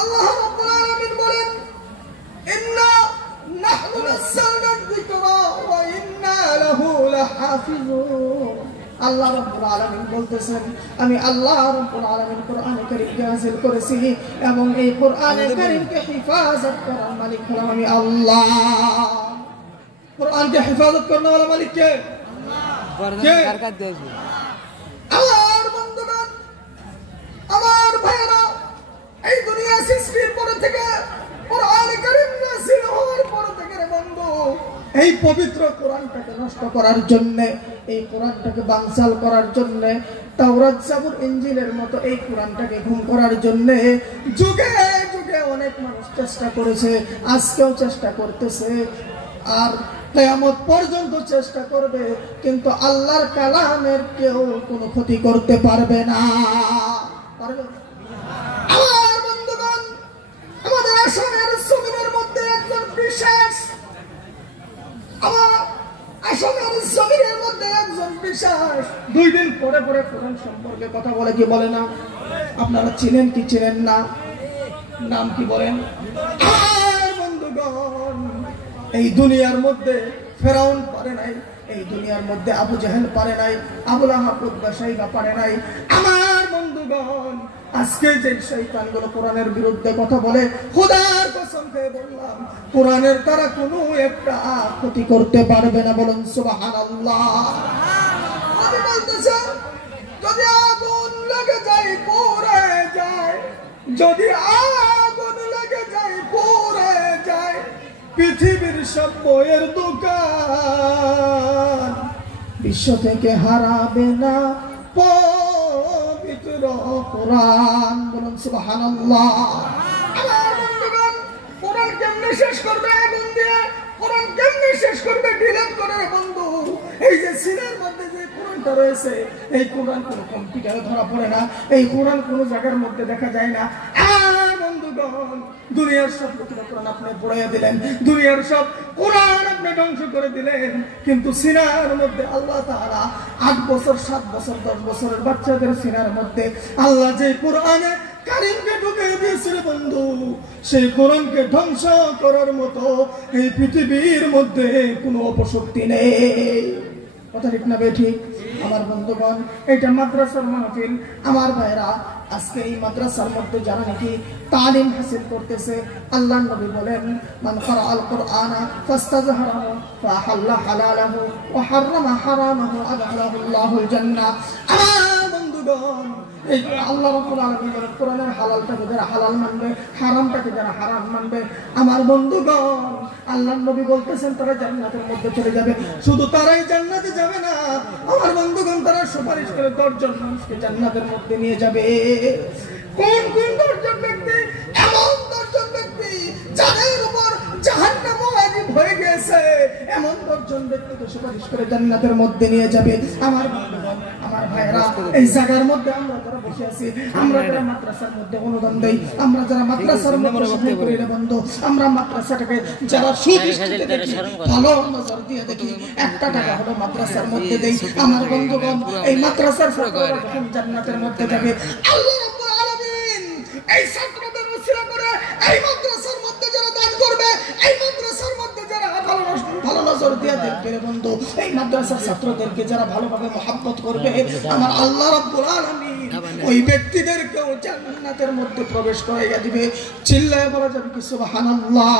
আল্লাহ রাব্বুল আলামিন বলেন ইন্না নাহনু নাযালনা যিকরা ওয়া ইন্না লাহু লাহাফিজুন। আল্লাহ রাব্বুল আলামিন বলতেছেন আমি আল্লাহ রাব্বুল আলামিন কোরআনে কারীমকে নাযিল করেছি এবং এই কোরআনে কারীমকে হিফাজত করার মালিক হলাম আমি আল্লাহ। কোরআনকে হিফাজত করার মালিক কে? আল্লাহ। আমার বন্ধুগণ, আমার ভাইরা, এই দুনিয়া সৃষ্টির পর থেকে কোরআনে কারীম নাযিল হওয়ার পর থেকে রে বন্ধু, এই পবিত্র কোরআনটাকে নষ্ট করার জন্য, এই কোরআনটাকে বানচাল করার জন্য, তাওরাত জাবুর ইনজিলের মতো এই কোরআনটাকে ঘুম করার জন্য যুগে যুগে অনেক মানুষ চেষ্টা করেছে, আজকেও চেষ্টা করতেছে, আর কিয়ামত পর্যন্ত চেষ্টা করবে, কিন্তু আল্লাহর কালামের কেউ কোনো ক্ষতি করতে পারবে না। পারবে? আমার বন্ধুগণ, আমাদের আসামের জমিনের মধ্যে একজন বিশেষ, আমার আসামের জমিনের মধ্যে একজন বিশেষ 2 দিন পরে পরে কোরআন সম্পর্কে কথা বলে কি বলে না? আপনারা চিনেন কি চিনেন না? নাম কি বলেন? আর বন্ধুগণ, এই দুনিয়ার মধ্যে ফেরাউন পারে নাই, এই দুনিয়ার মধ্যে আবু জাহেল পারে নাই, আবু লাহাব উতবা শাইবা পারে নাই। আমার বন্ধুগণ, আজকে যে শয়তানগুলো কোরআনের বিরুদ্ধে কথা বলে, খোদার কসম খেয়ে বললাম কোরআনের তারা কোনো একটা ক্ষতি করতে পারবে না। বলুন সুবহানাল্লাহ। আমি বলতেছি যদি আগুন লেগে যায় পুড়ে যায়, যদি আগুন লেগে যায় পুড়ে যায়, পৃথিবীর সব বইয়ের দোকান বিশ্ব থেকে হারাবে না পবিত্র কোরআন। বলুন সুবহানাল্লাহ। আমার বন্ধুগণ, কোরআন কেমনে শেষ করবে? আগুন দিয়ে। কোরআন কেমনে শেষ করবে? ডিলিট করে। বন্ধু, এই যে সিনার মধ্যে যে কোরআনটা রয়েছে, এই কোরআন কোনো কম্পিউটারে ধরা পড়ে না, এই কোরআন কোনো জায়গার মধ্যে দেখা যায় না। আর বন্ধুগণ, দুনিয়ার সব কোরআন আপনি পড়াইয়া দিলেন, দুনিয়ার সব কোরআন আপনি ধ্বংস করে দিলেন, কিন্তু সিনার মধ্যে আল্লাহ তাআলা 8 বছর 7 বছর 10 বছরের বাচ্চাদের সিনার মধ্যে আল্লাহ যে কোরআনে কারীমকে ঢুকিয়ে দিয়েছিল বন্ধু, সেই কোরআনকে ধ্বংস করার মতো এই পৃথিবীর মধ্যে কোনো অপশক্তি নেই। কথা ঠিক না বেঠিক? আমার বন্ধুগণ, এটা মাদ্রাসার মাহফিল। আমার ভাইরা, আজকে এই মাদ্রাসার মধ্যে যারা নাকি তালিম হাসিল করতেছে, আল্লাহর নবী বলেন মান ক্বারাআল কুরআনা ফাস্তাযহারাহু ফাহাল্লা হালালাহু ওয়া হাররামা হারামাহু আদখালাহুল্লাহুল জান্নাহ। আমার বন্ধুগণ, এই আল্লাহ রাব্বুল আলামিন কোরআনের হালালটাকে যারা হালাল মানবে, হারামটাকে যারা হারাম মানবে, আমার বন্ধুগণ, আল্লাহর নবী বলতেছেন তারা জান্নাতের মধ্যে চলে যাবে। শুধু তারাই জান্নাতে যাবে না, আমার বন্ধুগণ, তারা সুপারিশ করে 10 জন মানুষকে জান্নাতের মধ্যে নিয়ে যাবে। কোন কোন 10 জন ব্যক্তি? এমন 10 জন ব্যক্তি যাদের উপর জাহান্নাম ওয়াজিব হয়ে গেছে, এমন 10 জন ব্যক্তিকে সুপারিশ করে জান্নাতের মধ্যে নিয়ে যাবে। আমার বন্ধুগণ, আমার ভাইরা, এই জায়গার মধ্যে আমরা যারা বসে আছি, আমরা যারা মাদ্রাসার মধ্যে অনুদান দেই, আমরা যারা মাদ্রাসার মধ্যে সহায় করি রে বন্ধু, আমরা মাদ্রাসাটাকে যারা সুদৃষ্টিতে দেখি, ভালো নজর দিয়ে দেখি, 1 টাকা হলো মাদ্রাসার মধ্যে দেই। আমার বন্ধুগণ, এই মাদ্রাসার ছাত্ররা যখন জান্নাতের মধ্যে যাবে, আল্লাহ রাব্বুল আলামিন এই ছাত্রদের ওসিলা করে এই মাদ্রাসার মধ্যে যারা দান করবে, এই মাদ্রাসার মধ্যে যারা ভালো নজর দিয়ে দেখবে রে বন্ধু, এই মাদ্রাসার ছাত্রদেরকে যারা ভালোভাবে মহব্বত করবে, আমার আল্লাহ রাব্বুল আলামিন ওই ব্যক্তিদেরকেও জান্নাতের মধ্যে প্রবেশ করাইয়া দিবে। চিল্লায় বলা যাবে কি সুবহানাল্লাহ।